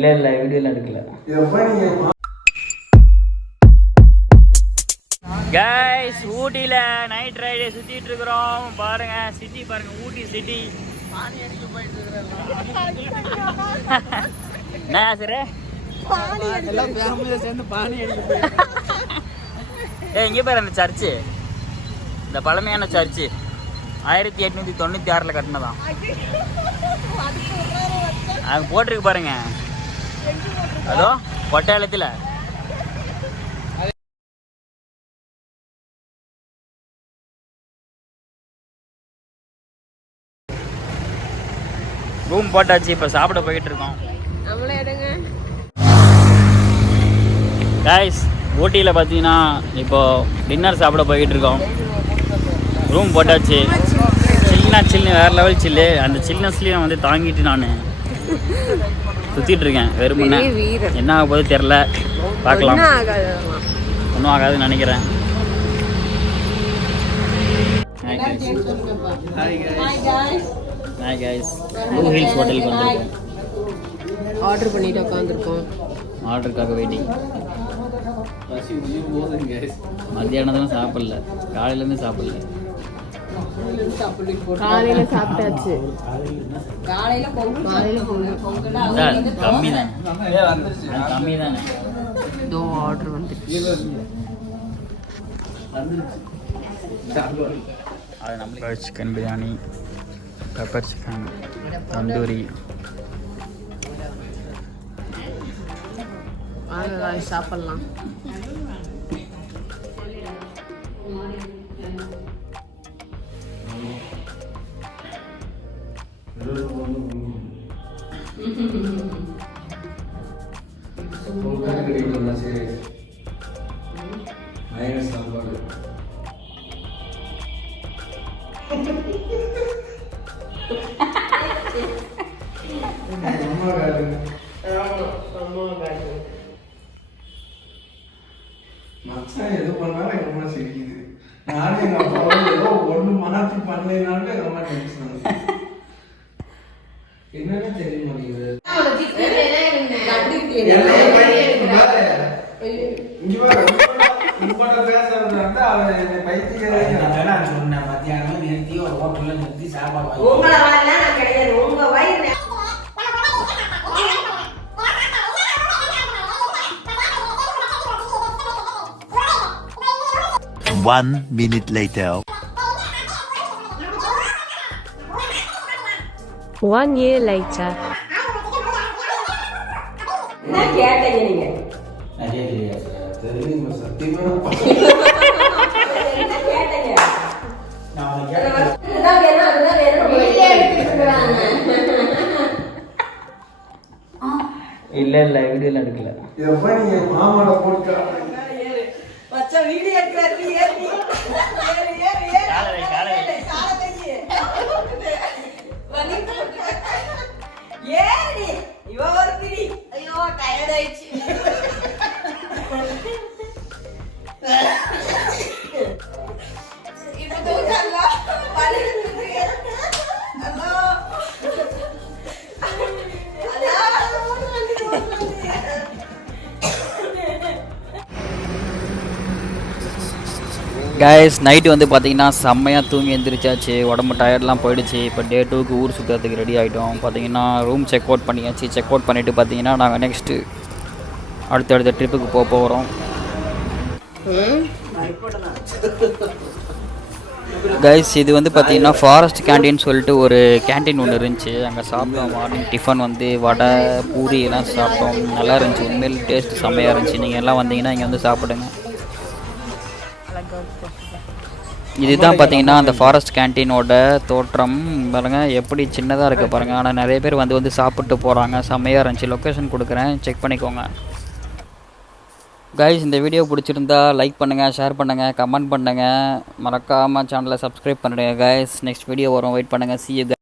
இல்லை இல்லை வீடியோலாம் எடுக்கல. கைஸ் ஊட்டியில் நைட் ரைடு சுற்றிட்டு இருக்கிறோம். பாருங்க சிட்டி பாருங்க ஊட்டி சிட்டி என்ன எல்லாம் சேர்ந்து அடிக்க ஏ இங்கே பாரு அந்த சர்ச்சு இந்த பழமையான சர்ச்சு ஆயிரத்தி எட்நூற்றி தொண்ணூற்றி ஆறில் கட்டினதான். அது போட்டிருக்கு பாருங்க. அதோ கொட்டாயத்தில் ரூம் போட்டாச்சு இப்போ சாப்பிட போயிட்டு இருக்கோம் காய்ஸ் ஊட்டியில் பார்த்தீங்கன்னா இப்போ டின்னர் சாப்பிட போயிட்டு இருக்கோம் ரூம் போட்டாச்சு. சில்லுனா சில்லு வேறு லெவல் சில்லு அந்த சில்னஸ்லேயும் வந்து தாங்கிட்டு நான். சுற்றிட்டு இருக்கேன் வெறுமனே. என்ன ஆக போகுது தெரில பார்க்கலாம். ஒன்றும் ஆகாதுன்னு நினைக்கிறேன். ஹாய் கைஸ் ப்ளூ ஹில்ஸ் ஹோட்டலுக்கு வந்திருக்கோம். ஆர்டர் பண்ணிட்டு உட்காந்துருக்கோம் ஆர்டருக்காக வெயிட்டிங் மத்தியானத்தில் சாப்பிடல. காலையிலேருந்து சாப்பிடல. காலையில சாப்பிட்டாச்சு. காலையில பொங்கல் காலையில பொங்கல். சார் கம்மி தானே. கம்மி தானே. இதோ ஆர்டர் வந்துருச்சு. அது நம்மளுக்கு. Chicken biryani pepper chicken tandoori. சாப்பிடலாம். மச்சான் எது பண்ணாலும் எங்க அம்மா சிரிக்குது. நானும் எங்க அப்பாவும் ஏதோ ஒண்ணு மாத்தி பண்ணலைனாலும் எங்க அம்மா டென்ஷன் ஆகுது என்னன்னு தெரிய மாட்டேங்குது. இங்க பாரு, வந்து அவன் என்னை பைத்தியக்காரன் சொன்னேன் மத்தியானம் நிறுத்தி ஒரு ஹோட்டல்ல நிறுத்தி சாப்பாடு உங்களை நான் கிடையாது. உங்க வயிறு One minute later. One year later. என்ன கேட்டீங்க நீங்க? நிறைய தெரியாது சார்? தெரியுமா சத்தியமா. இல்லை இல்லை வீடியோலாம் எடுக்கல. எப்ப நீங்க மாமாட போட்டு மச்ச வீடியோ எடுக்கிறாரு கேஸ் நைட்டு வந்து பார்த்தீங்கன்னா செம்மையாக தூங்கி எந்திரிச்சாச்சு. உடம்பு டயர்ட்லாம் போயிடுச்சு. இப்போ டே டூக்கு ஊர் சுற்றுறதுக்கு ரெடி ஆகிட்டோம் பார்த்தீங்கன்னா ரூம் செக் அவுட் பண்ணியாச்சு. செக் அவுட் பண்ணிவிட்டு பார்த்தீங்கன்னா நாங்கள் நெக்ஸ்ட்டு அடுத்தடுத்த ட்ரிப்புக்கு போக போகிறோம் கைஸ் இது வந்து பார்த்தீங்கன்னா ஃபாரஸ்ட் கேண்டீன் சொல்லிட்டு ஒரு கேண்டீன் ஒன்று இருந்துச்சு. அங்கே சாப்பிட்டோம். மார்னிங் டிஃபன் வந்து வடை பூரி எல்லாம் சாப்பிட்டோம். நல்லா இருந்துச்சு. உண்மையில் டேஸ்ட் செம்மையாக இருந்துச்சு. நீங்கள் எல்லாம் வந்தீங்கன்னா இங்கே வந்து சாப்பிடுங்க. இதுதான் பார்த்தீங்கன்னா அந்த ஃபாரஸ்ட் கேண்டீனோட தோற்றம். பாருங்க எப்படி சின்னதாக இருக்குது பாருங்கள் ஆனால் நிறைய பேர் வந்து வந்து சாப்பிட்டு போகிறாங்க செம்மையாக இருந்துச்சு. லொக்கேஷன் கொடுக்குறேன். செக் பண்ணிக்கோங்க. கைஸ் இந்த வீடியோ பிடிச்சிருந்தா லைக் பண்ணுங்கள் ஷேர் பண்ணுங்கள் கமெண்ட் பண்ணுங்கள் மறக்காமல் சேனலை சப்ஸ்கிரைப் பண்ணுங்கள் கைஸ் நெக்ஸ்ட் வீடியோ வரும். வெயிட் பண்ணுங்கள் guys.